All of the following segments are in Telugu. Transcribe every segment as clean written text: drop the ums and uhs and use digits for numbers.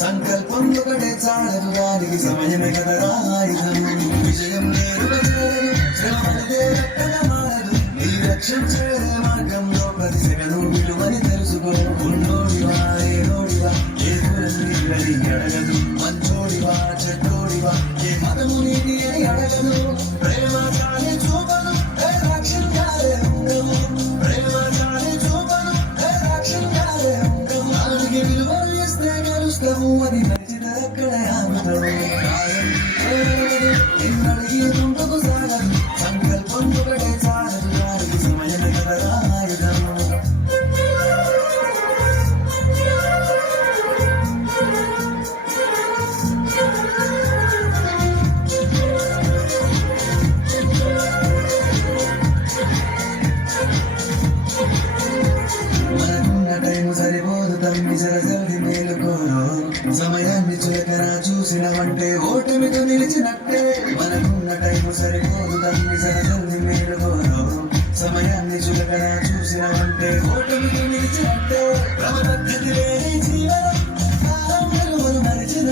సంకల్పం ఒకటే చాలదు దానికి సమయమే కదరా ఆయుధం విజయం మారదు నీ లక్ష్యం చేరే మార్గంలో ప్రతి సెకను విలువని తెలుసుకో ఉన్నోడివా ఏనోడివా ఏ దూరం నీళ్ళని అడగదు మంచోడివా చెడ్డోడివా ఏ మతము నీని అని అడగదు ప్రేమ చాలి చూపను రక్షించాలే ఉండవు ప్రేమ చాలి చూపను రక్షించాలే ఉండవు దానికి విలువలు ఇస్తే గెలుస్తాము అది మంచిది అక్కడ ఆమెతము నిన్నడిగి ముందుకు సాగదు సంకల్పం ఒకటే చాలదు దానికి సమయమే కదరా ఆయుధం మనకున్న టైం సరిపోదు తమ్మి జరజల్ది మేలుకోరు సమయాన్ని చులకరా చూసినవంటే ఓటమితో నిలిచినట్టే మనకున్న టైం సరిపోదు తమ్మి జరజల్ది మేలుకోరు సమయాన్ని చులకరా చూసినవంటే ఓటమితో నిలిచినట్టే క్రమపద్ధతి లేని జీవనం కాలం విలువలు మరిచిన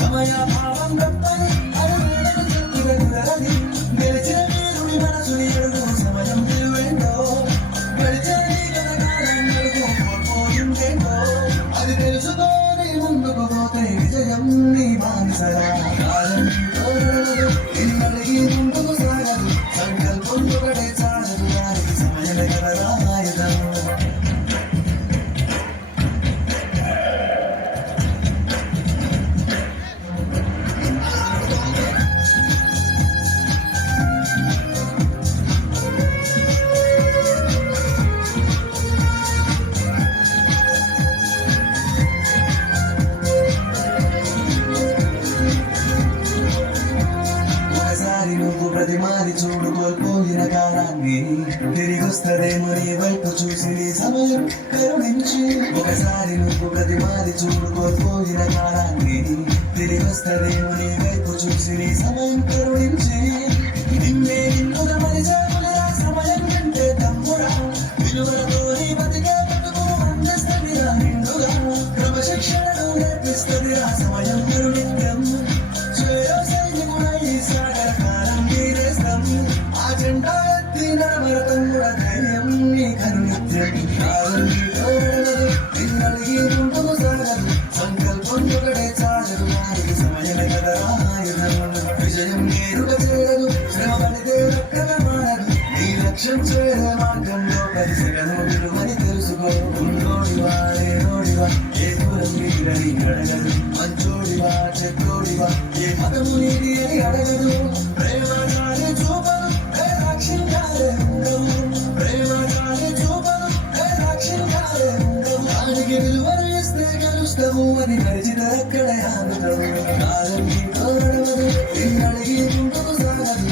సమయాభావం గొప్పని అరుణులకు చెప్పుగా కుదరది గెలిచిన వీరుని మనసుని అడుగు సమయం విలువేంటో గడిచిన అది తెలుసుకొని ముందుకు పోతే విజయం నీ బానిసరా కాలం నిన్నడిగి ముందుకు సాగదు సంకల్పం ఒకటే చాలదు దానికి సమయమే కదరా ఆయుధం నువ్వు ప్రతిమాది చూడు కోల్పోయిన కాలాన్ని తిరిగొస్తదేమో నీ వైపు చూసి నీ సమయం కరుణించి ఒకసారి నువ్వు ప్రతిమాది చూడు కోల్పోయిన కాలాన్ని తిరిగొస్తదేమో నీ వైపు చూసి నీ సమయం కరుణించి నిన్నే నిన్నుగా మరిచావులరా సమయం కంటే తమ్ముడా విలువలతో నీ బతికే బతుకు అందిస్తదిరా నిండుగా క్రమశిక్షణను నేర్పిస్తదిరా సమయం నిత్యం అజెండా ఎత్తిన భరతంగుడ ధైర్యం నీ కనునిత్యం నిన్నడిగి ముందుకు సాగదు సంకల్పం ఒకటే చాలదు దానికి సమయమే కదరా ఆయుధం విజయం నేరుగా చేరదు శ్రమ పడితే రెక్కగా మారదు నీ లక్ష్యం చేరే మార్గంలో ప్రతి సెకను విలువని తెలుసుకో ఉన్నోడివా ఏనోడివా ఏ దూరం నీళ్ళని అడగదు మంచోడివా చెడ్డోడివా ఏ మతము నీది అని అడగదు ప్రేమ చాలి చూపను రక్షించాలే ఉండవు ప్రేమ చాలి చూపను రక్షించాలే ఉండవు దానికి విలువలు ఇస్తే గెలుస్తాము అని మరిచిన అక్కడ ఆగుతాము కాలం నీతో నడవదు నిన్నడిగి ముందుకు సాగదు